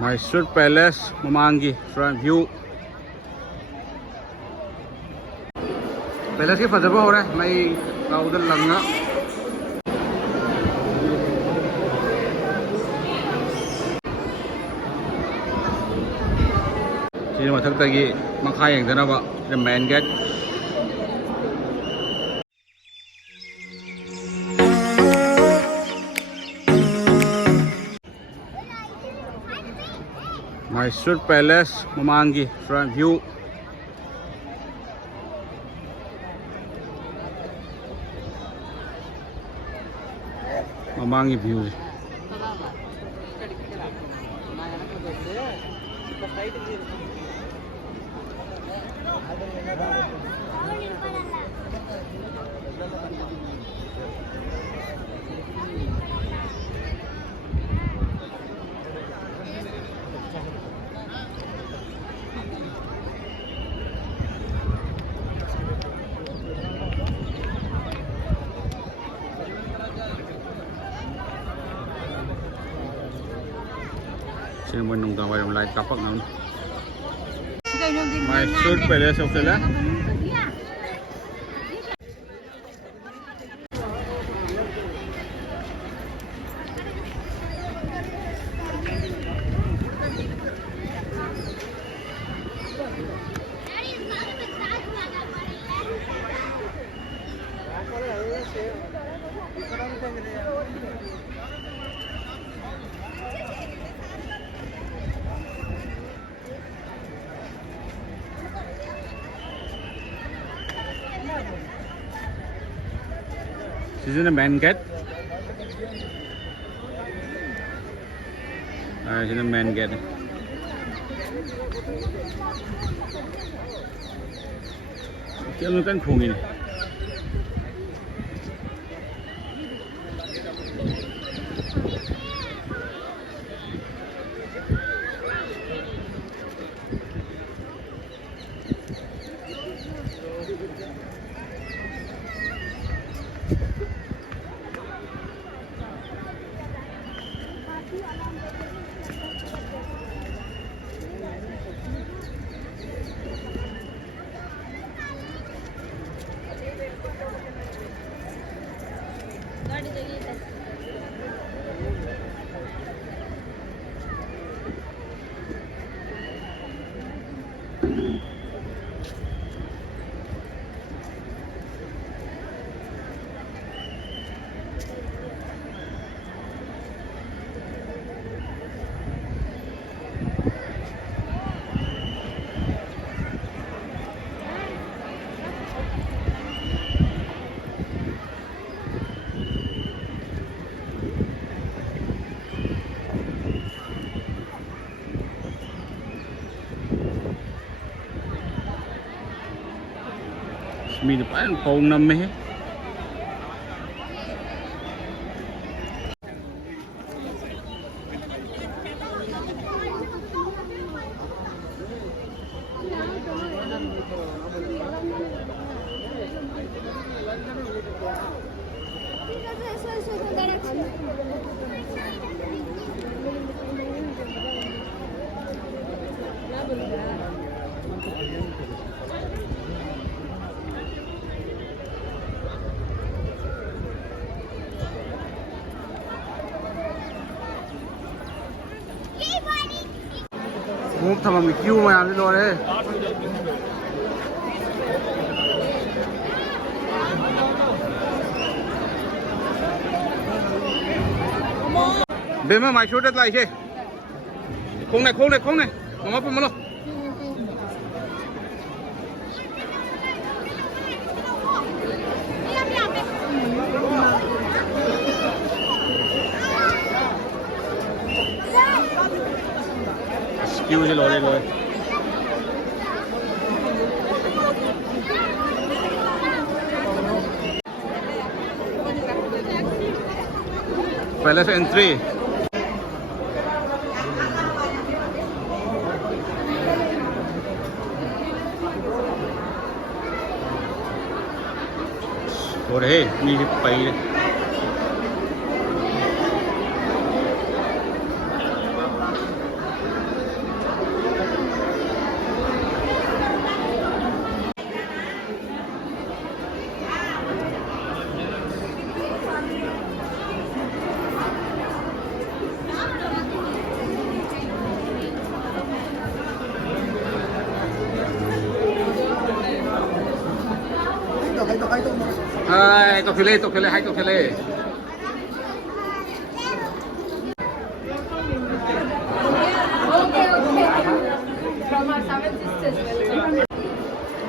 Mysore Palace mamangi front view Palace ke fajaba ho raha hai mai udhar langa sini mathak makha yengdana ba the main gate Mysore Palace mamangi front view mamangi view sini mo nung gaway yung light kapak naman Mysore Palace of the This is the main gate. This is the main gate. Kita kan khung ini. Mình phải ăn phồng nằm hết Ngục thầm mà mình kêu mà làm cái đồ đấy bên mà mày xuống đất lại chứ không này mà mất mất kêu cho lôi rồi Palace entry और है नीचे पहले ตกทะเลตกทะเลให้ตกทะเล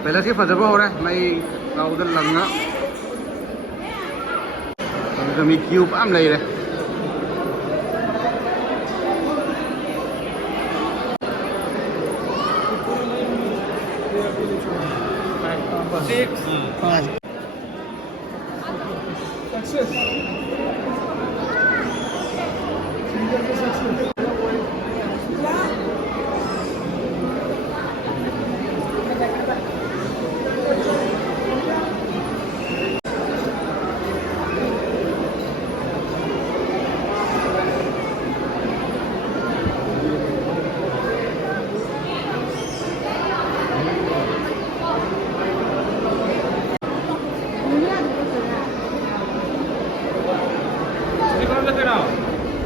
ไปแล้วที่ฟันจะบอกนะไม่เราด้านหลังนะมันจะมีคิวปั้มเลย 6.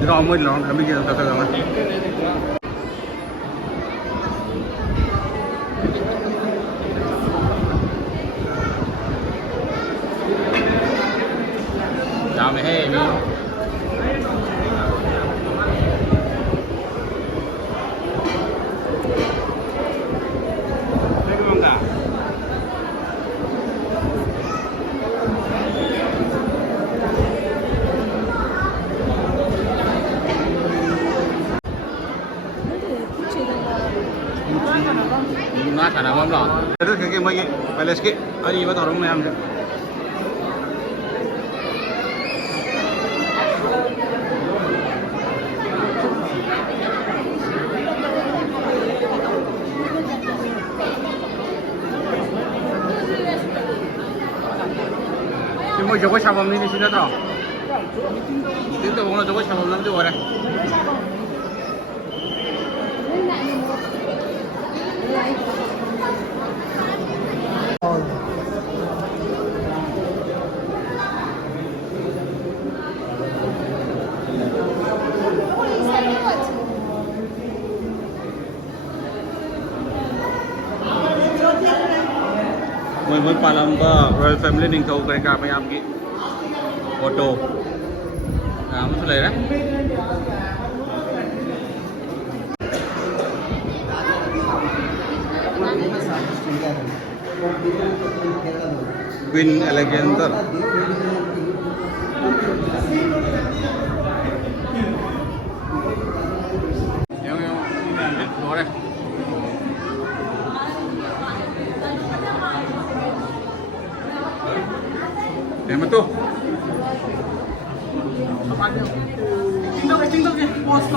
Nó mới nó bây giờ từ từ mà. Chào mày hey mi. Đây cái mông cả. Nó thả nào bấm lọ. Rất cái mấy cái phải lên cái. Anh đi bắt đầu đúng em chứ. 지금 뭐 저거 잡았는 게 신나더라. 근데 오늘 저거 잡았는 게 뭐래? mới palam ba royal family ning thau kare ka mayam ki photo am sule ra Queen Alexander yang ini boleh Yang betul. Tinggal dia. Post.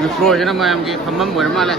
Ini floor je nama yang kita kembang boleh malah.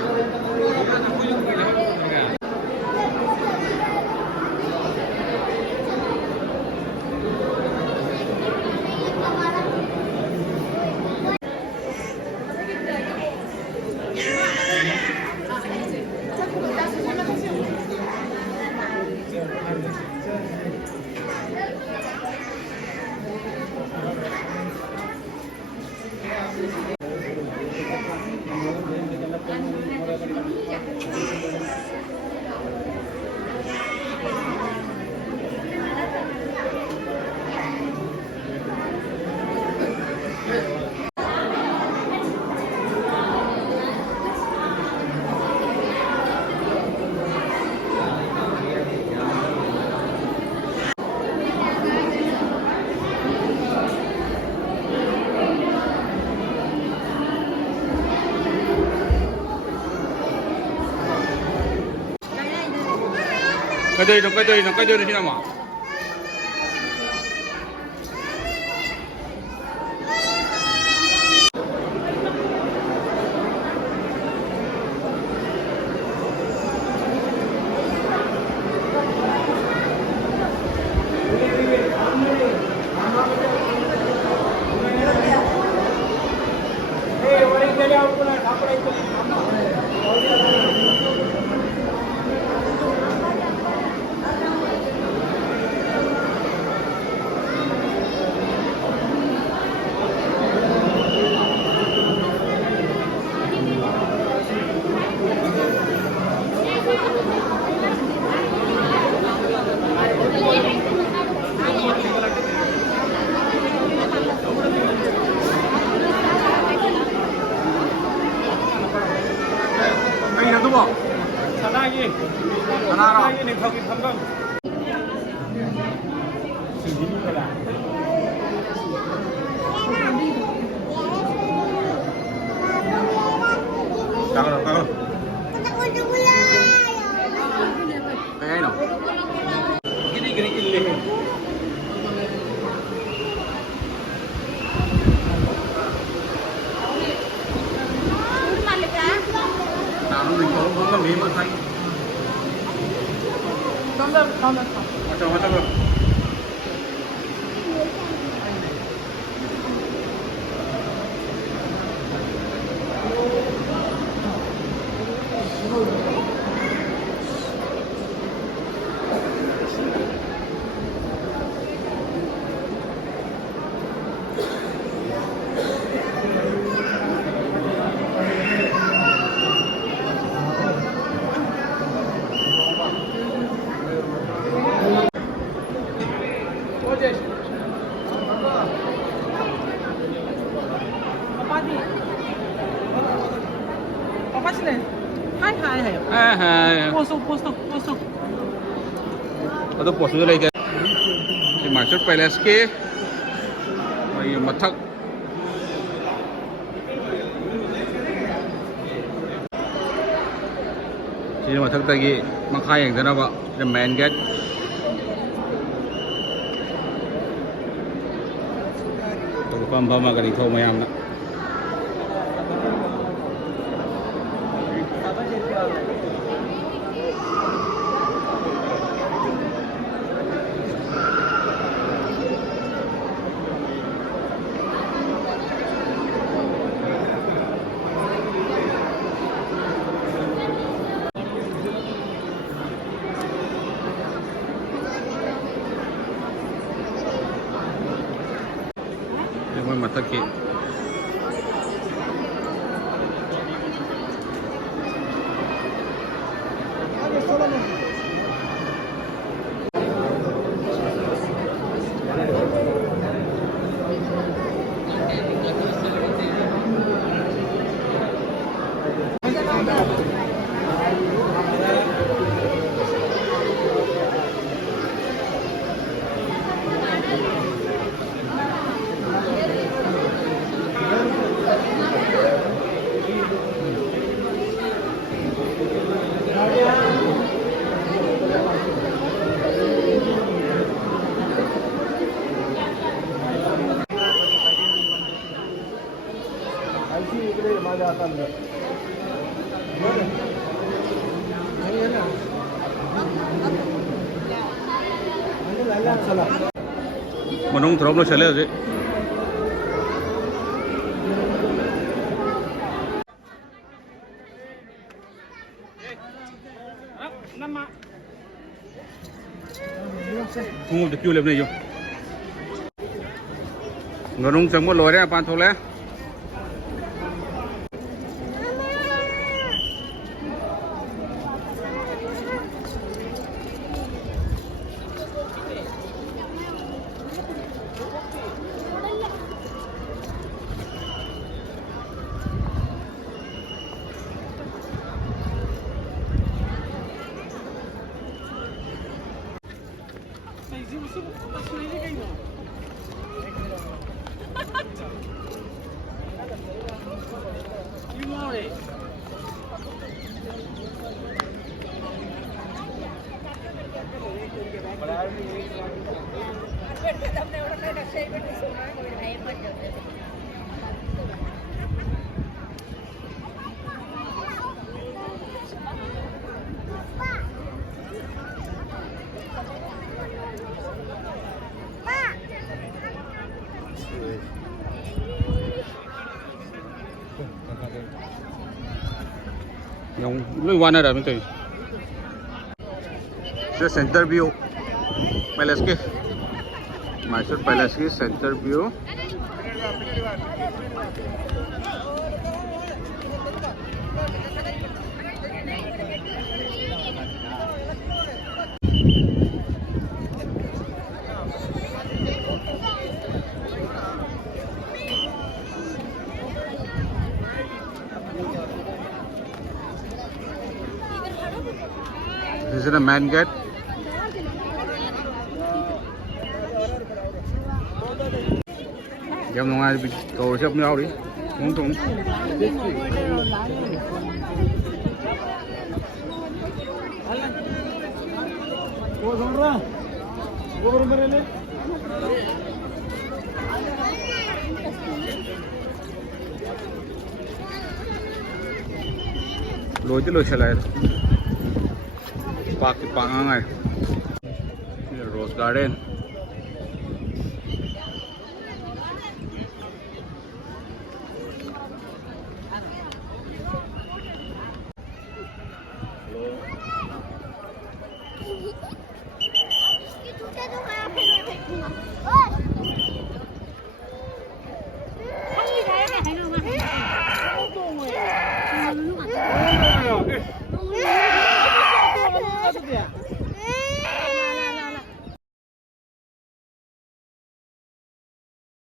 Cái đây nó thế nào mà famous hai. Counter. Macam. Papa sini. Hai. Posto. Atau pos dulu lagi. Di Mysore Palace ke. Ay mathak. Sini mathak tadi makai yang sana pak. The main gate. Pam agak ikau mayam nak. Yang mathak ke. Manung terus lo chale aje. Nama. Tunggu de kyu lebne jo. Manung chammo lore apa thole. Yang lu mana dah minta? Itu center view palace ke, Mysore Palace ke center view. This is the main gate. Jom nongai cầu siap nhau đi. Tung. ꯂꯣꯏꯁꯤꯜꯂꯛꯑꯦ ꯄꯥꯛꯇꯤ ꯄꯥꯛꯉꯥꯏ ꯔꯣꯁ garden